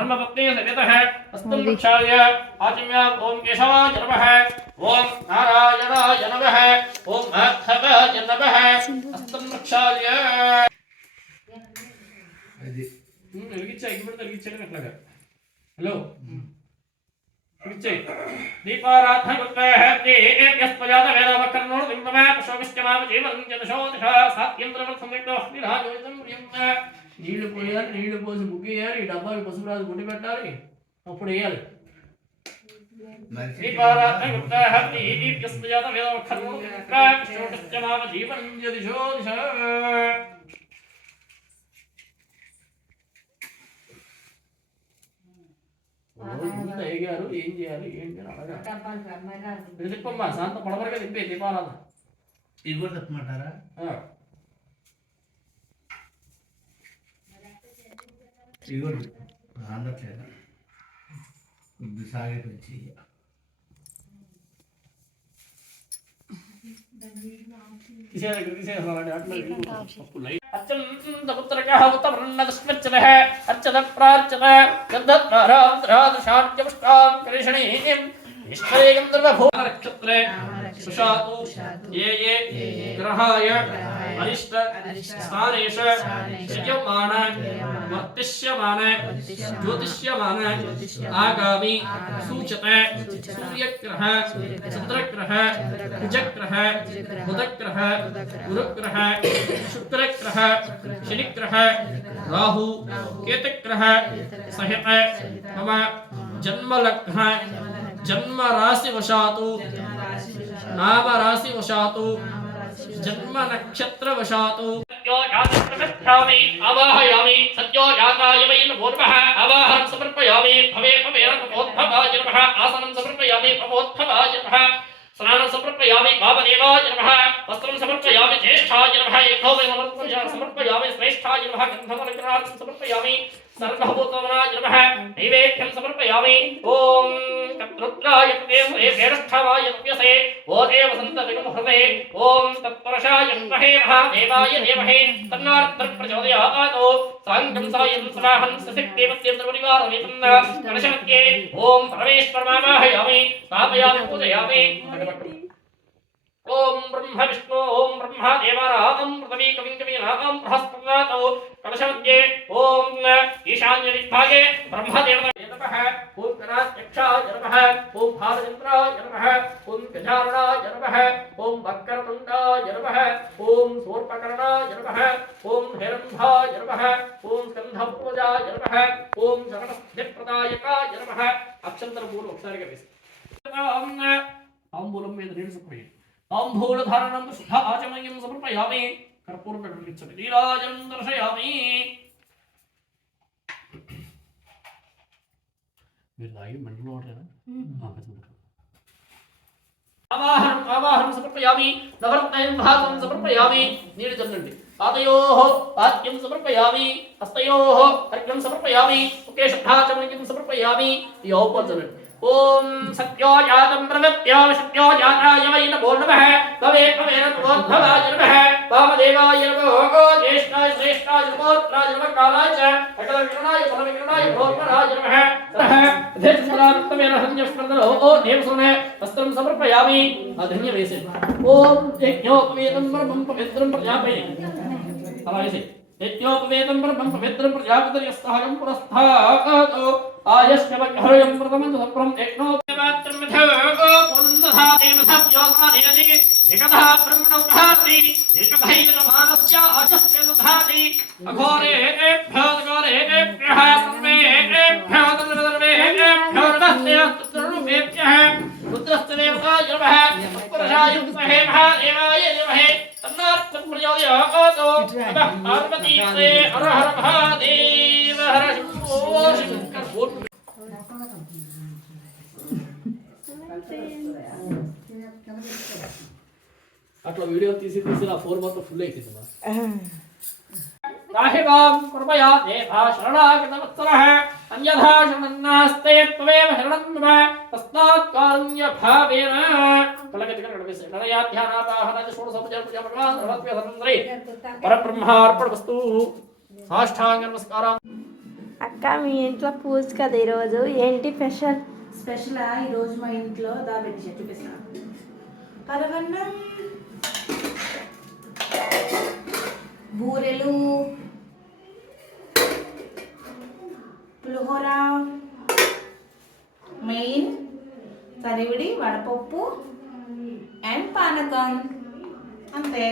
धर्मपत्नी समेतः हस्तं प्रक्षाल्य आचम्याम् ओम केशवाय नमः ओम नारायणाय नमः ओम माधवाय नमः हस्तं प्रक्षाल्य हेलो दीपाराधन कुत्ते हैं यस्पजात वेदावकर्णों दिव्यमय पशुविष्टमाव जीवन जनशोधः सात्यंद्रवत् संयुक्तो निराजोइतं प्रियं నీళ్లు పోసి ముగ్గేయాలి ఈ డబ్బాలు పసుపురాజు గుడ్డి పెట్టాలి అప్పుడు వేయాలి దీపారాధన కుత్తే హత్తి యస్పజాత వేదావకర్ణోं दिव्यमय पशुविष्टमाव जीवन जनशोधः గారు ఏం చేయాలి ఏంటి తిప్పమ్మా శాంత పడవరగా తిప్పే దీపారాధన ఇది కూడా తప్పమంటారా ఇది కూడా అందట్లేదా కొద్ది సాగేటి వచ్చి अत्यन्तपुत्रकः उत्तमन्नदस्मच्चनः अर्चत प्रार्चत गन्धद्वाराद्रादशान्त्यपुष्टां करिषणीं ईश्वरे गन्धर्वभूनक्षत्रे सुषातु ये ग्रहाय अरिष्ट स्थानेषु यजमान वर्तिष्यमान ज्योतिष्यमान आगामी सूचते सूर्यग्रह चंद्रग्रह कुजग्रह बुधग्रह गुरुग्रह शुक्रग्रह शनिग्रह राहु केतुग्रह सहित मम जन्मलग्न जन्म राशि वशातु नाम राशि वशातु जन्म नक्षत्र वशातु सत्यो जातप्रस्थामि आवाहयामि सत्यो जाताय वै नमोर्वः आवाहनं समर्पयामि भवे भवे नमोद्भवाय नमः आसनं समर्पयामि भवोद्भवाय नमः स्नानं समर्पयामि वामदेवाय नमः वस्त्रं समर्पयामि ज्येष्ठाय नमः यथो वै समर्पयामि श्रेष्ठाय नमः गन्धर्वविग्रहार्थं समर्पयामि सर्वभूतवराय नमः नैवेद्यं समर्पयामि ॐ तत्रुद्राय प्रदेवसे श्रेष्ठाय नव्यसे ओ देवसन्तविगमहृदे ॐ तत्परशाय विद्महे महादेवाय धीमहि तन्नार्द्रः प्रचोदयात् साङ्गं सायं समाहं सशक्तिमत्यन्द्रपरिवारमेतन्न कलशमध्ये ॐ परमेश्वरमावाहयामि स्थापयामि पूजयामि ओम ब्रह्म विष्णु ओम ब्रह्मा देवाराधं पृथ्वी कविं कवीनाथं बृहस्पतिनाथौ कलशमध्ये ओम ईशान्य दिग्भागे ब्रह्मदेवताय नमः ओम गणाध्यक्षाय नमः ओम भारचन्द्राय नमः ओम गजाननाय नमः ओम वक्रतुण्डाय नमः ओम शूर्पकर्णाय नमः ओम हिरण्यय नमः ओम स्कन्धपूजाय नमः ओम शरणसिद्धिप्रदायकाय नमः अक्षंतर मूल ఒకసారిగా వేసి తాంబూలం మీద నీళ్ళు సుప్రయం ताम्बूलधारणं शुद्ध आचमनीयं समर्पयामि कर्पूरं गच्छति नीराजनं दर्शयामि మీరు దాగి మంటలో వాడలేదా ఆవాహనం సమర్పయామి నవర్తయం భాతం సమర్పయామి నీళ్ళు చల్లండి పాదయోః పాద్యం సమర్పయామి హస్తయోః అర్ఘ్యం సమర్పయామి ముఖే శుద్ధాచమనీయం సమర్పయామి ఈ ఔపచారికం ओम सत्यो जातं प्रवृत्यो सत्यो जाताय वै नमो नमः भवे भवे नमोद्भवाय नमः वामदेवाय नमो ज्येष्ठाय श्रेष्ठाय नमोत्तराय नमः कालाय च सकलविघ्नाय फलविघ्नाय भोर्मराय नमः धीर्घस्मरात्तमेन हन्यस्मृतनो ओ देवसुने वस्त्रं समर्पयामि अधन्यवेसे ओम यज्ञोपवेदं परमं पवित्रं प्रजापये हवायसे यज्ञोपवेदं परमं पवित्रं प्रजापतिर्यस्तहं पुरस्तात् आयष्टवग्रहयं प्रथमं सप्रं एकनोपवात्रं मधो पुनन्दधाते मधव्योगानेति एकधा ब्रह्मणो दधाति एकभैरवानस्य अजस्यनुधाति अघोरेभ्यो घोरेभ्यः सर्वेभ्यो सर्वेभ्यो नमस्तेऽस्तुरूपेभ्यः रुद्रस्य देवताय नमः पुरुषाय विद्महे महादेवाय धीमहि तन्नार्कं प्रचोदयात् नमः पार्वतीपते हर हर महादेव हर शंभो शंकर అట్లా వీడియో తీసి నా ఫోన్ మొత్తం ఫుల్ అయిపోయింది రాహివాం కృపయా దేవా శరణాగతవత్సరః అన్యథా శరణన్నాస్తే త్వమేవ శరణం మమ తస్మాత్ కారుణ్య భావేన కలగతి కరగవేసే నరయాధ్యానాపాహనజ షోడశోపచార పూజా భగవాన్ సర్వత్ర సర్వంద్రే పరబ్రహ్మార్పణమస్తు సాష్టాంగ నమస్కారం అక్క మీ ఇంట్లో పూజ కదా ఈరోజు ఏంటి స్పెషల్? స్పెషలా ఈరోజు మా ఇంట్లో పెట్టి చూపిస్తా. పరవన్నం, బూరెలు, పులిహోర, మెయిన్ సరివిడి, వడపప్పు అండ్ పానకం, అంతే.